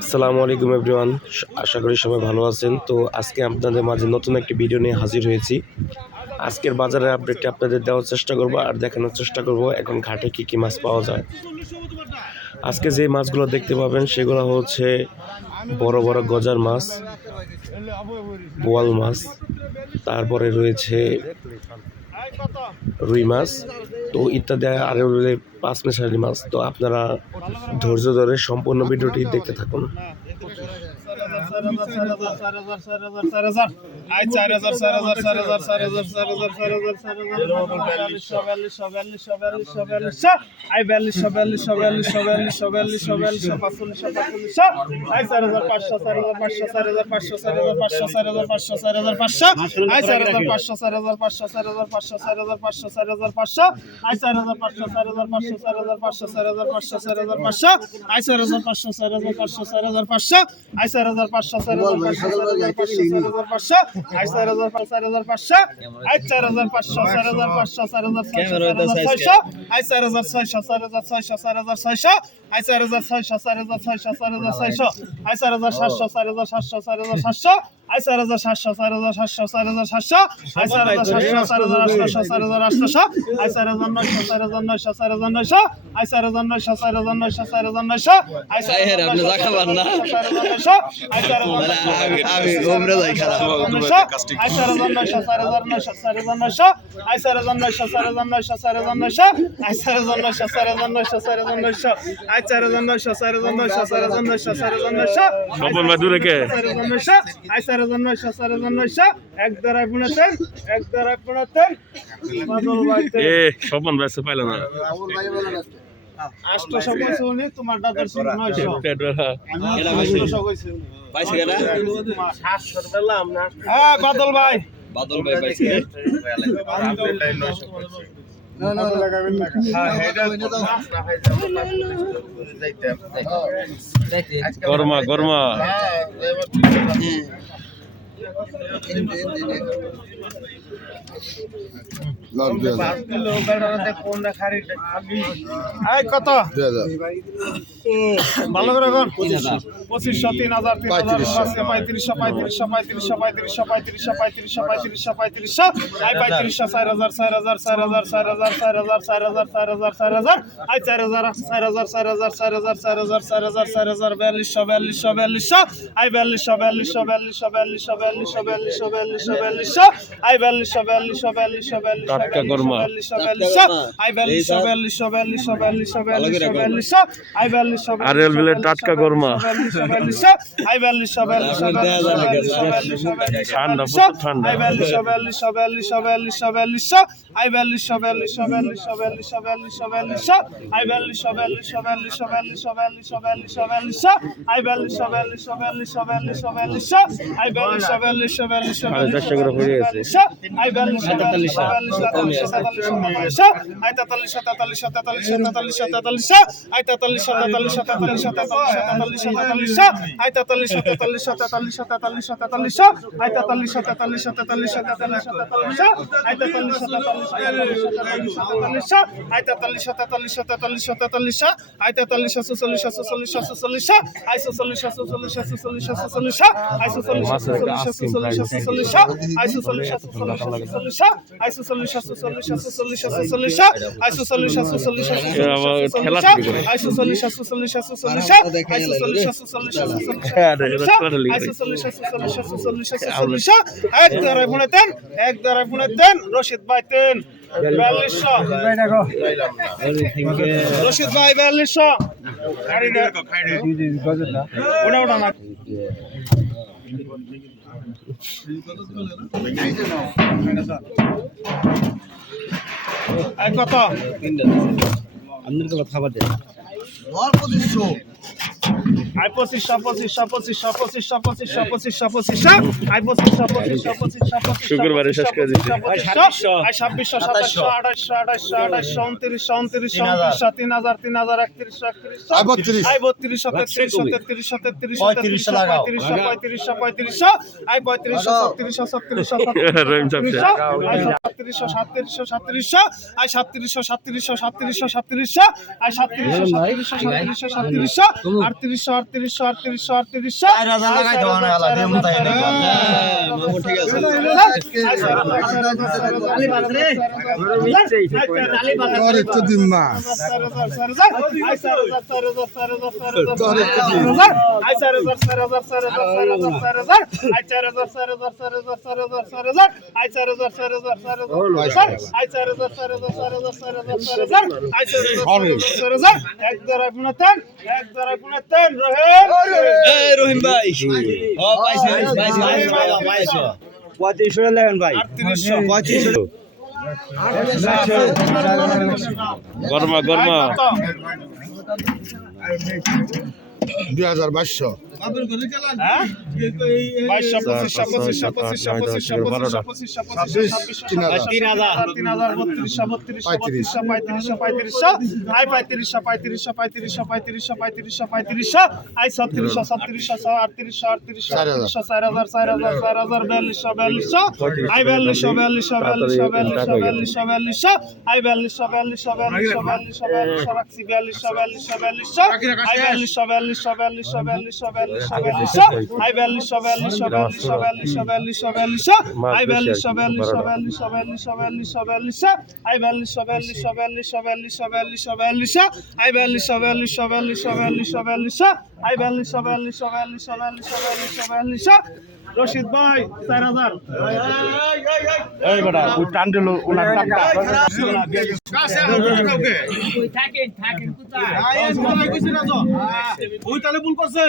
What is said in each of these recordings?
আসসালামু আলাইকুম এভরিওয়ান, আশা করি সবাই ভালো আছেন। তো আজকে আপনাদের মাঝে নতুন একটি ভিডিও নিয়ে হাজির হয়েছি। আজকের বাজারের আপডেটটি আপনাদের দেওয়ার চেষ্টা করব আর দেখানোর চেষ্টা করব এখন ঘাটে কী কী মাছ পাওয়া যায়। আজকে যে মাছগুলো দেখতে পাবেন সেগুলো হচ্ছে বড় বড় গজার মাছ, বোয়াল মাছ, তারপরে রয়েছে রুই মাছ, তো ইত্যাদি আরও 5 মেশালি মাছ। তো আপনারা ধৈর্য ধরে সম্পূর্ণ ভিডিওটি দেখতে থাকুন। স্বপন ব্যস্ত পাইল না। বাদল ভাই গরমা গরমা কত ভালো করে 2500 3000 3500 3500 3500 3500 3500 3500 3500 3500 4000 4000 4000 4000 4000 4000 4000 4000 4000 4000 4000 4000 4000 4000 4000 4200 4200 4200 4200 4200 4200 4200 4200 4200 4200 4200 4200 টাটকা গরমা 4200 4200 4200 4200 4200 4200 আরেল বিলে টাটকা গরমা 4200 ঠান্ডা ঠান্ডা 4200 4200 4200 4200 রশিদ ভাই তেন 4200 রশিদ ভাই 4200 কত আপনার খাবার দেন 2500 আই 2500 আই 2500 শুক্রবারে শেষ করে দিচ্ছি। আই 2600 2700 2800 2900 3000 আই 3200 3300 আই 3500 রহিম সাহেব আই 3700 আই 3700 আই 3700 রহিম ভাই পঁয়ত্রিশশো লেখেন ভাই 3500 গরমা গরমা 2200 আই 42 রশিদ ভাই 4000 এই বেটা ওই টান দিল ওনার টাকা ওই তাহলে ভুল করছে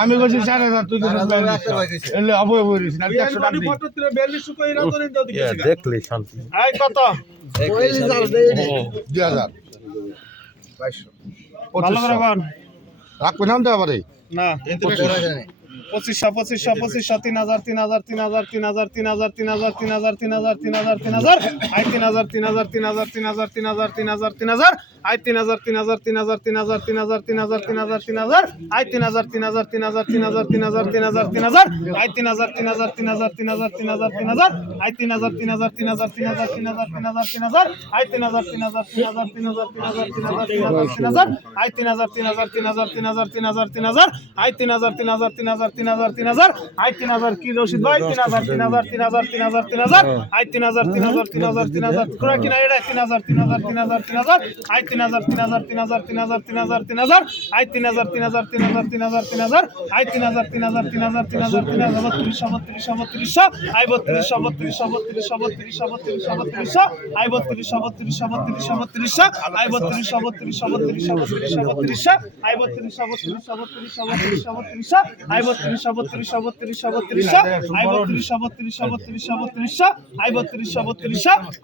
আমি বলছি 4000 তুই এলে অবয় বলিস না 100 টাকা দেখলি শান্তি কত 2000 ভালো করে বল রাখবে না তো আমারে না 2500 3000 আই 3000 আই 3000 আই 3000 কি রশিদ ভাই 3000 আই 3000 কোরা কি না এটা 3000 I 3000 I 3000 I 32 I 32 I 32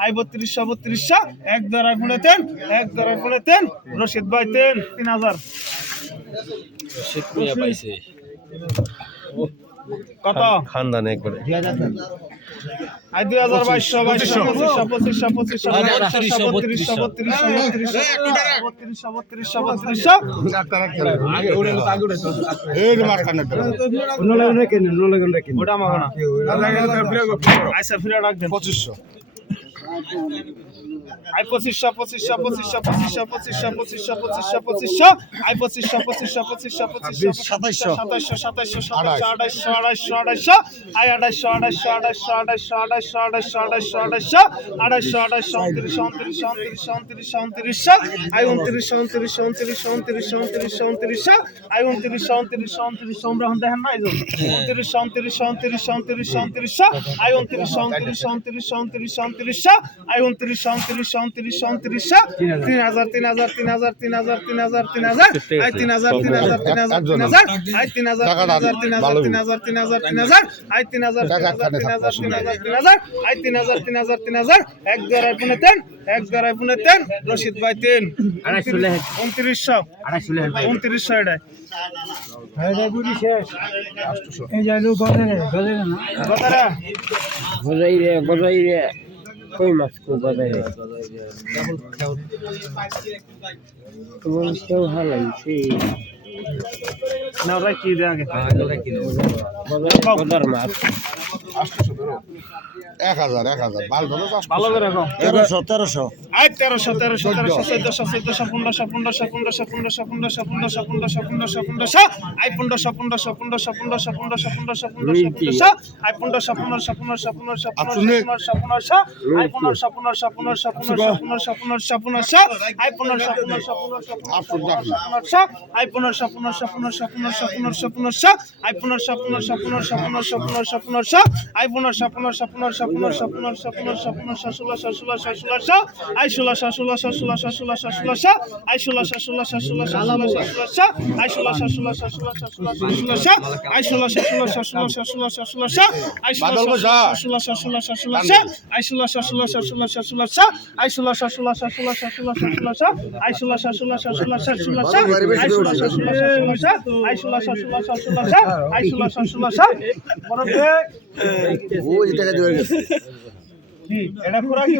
I 32 এক দ্বারা গুণেতেন রশিদ ভাই 3000 কত খানদান একবারে I 2500 I 2500 I 2500 I 2800 I 2900 I 2900 সম্রাহন দেখেন না এইজন 2900 I 2900 I 2900 2900 3000 3000 3000 3000 3000 3000 I 3000 3000 3000 3000 I 3000 3000 3000 3000 3000 3000 I 3000 3000 3000 3000 I 3000 3000 3000 এক গড়াই পুনে তেন এক গড়াই পুনে তেন রশিদ ভাই 3 2900 2900 এটা কথাটা গজাই রে কই মাছ কো গজাই রে তোমার কেউ হালাইছে না ওরা কি দে আগে গজার মাছ 1000 ভালো ধরো ভালো করে রাখো 1300 I 1300 1400 1500 1500 1500 1500 1500 1500 1500 1500 I 1500 1500 1500 1500 1500 1500 1500 I 1500 1500 1500 1500 1500 I 1500 1500 1500 1500 1500 1500 I 1500 1500 1500 I 1500 1500 1500 1500 1500 1500 I 1500 1500 1500 1500 1500 1500 I 1500 1500 1500 1500 1500 1500 1600 1600 I 1600 1600 1600 1600 1600 I 1600 1600 1600 1600 I 1600 1600 1600 1600 I 1600 1600 1600 1600 1600 I 1600 1600 1600 I 1600 1600 1600 1600 I 1600 1600 1600 1600 1600 I 1600 1600 1600 1600 I 1600 1600 1600 I 1600 1600 1600 I 1600 1600 বড় ভাই ওই টাকা দিয়ে গেছে কি এটা পুরা কি